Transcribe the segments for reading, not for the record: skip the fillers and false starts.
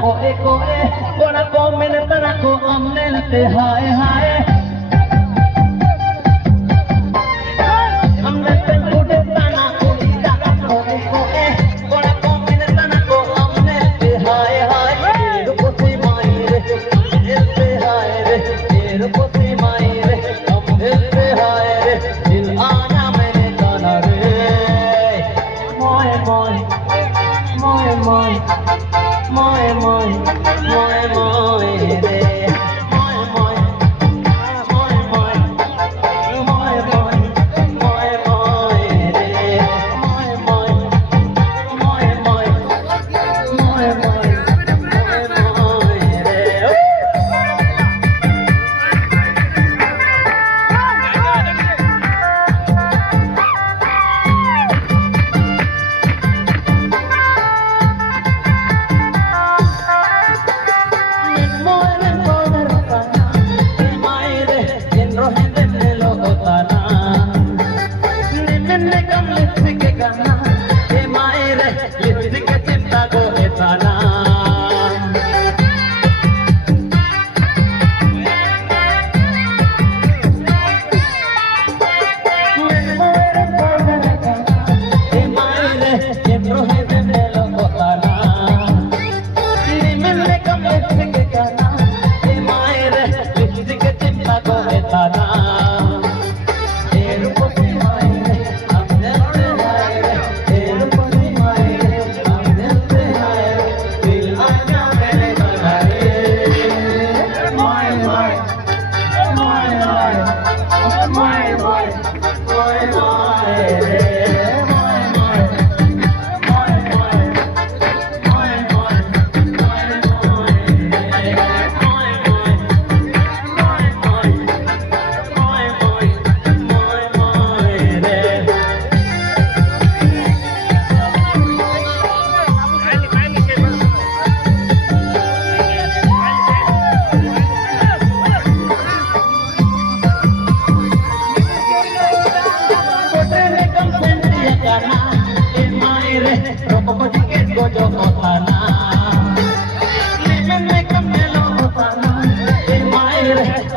koe Kona komenetana ko amnelte hae hae Amnelte kude tana ko idaka koe Kona komenetana ko amnelte hae hae Eruposi maire amnelte hae re Eruposi maire amnelte hae re Dil aana maine kana re Moy moy moy moy Moy moy moy moy re moy moy moy moy moy moy moy moy re moy moy moy moy moy moy moy re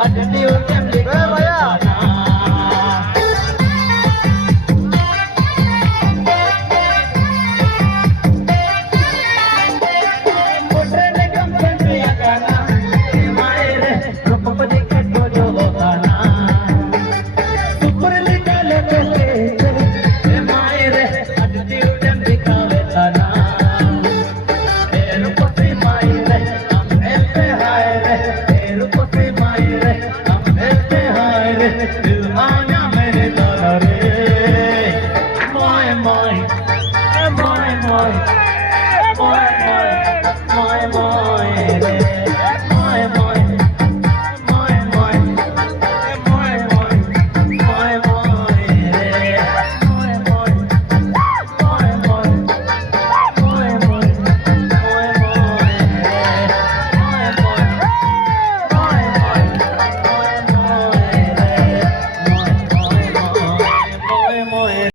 Adiós.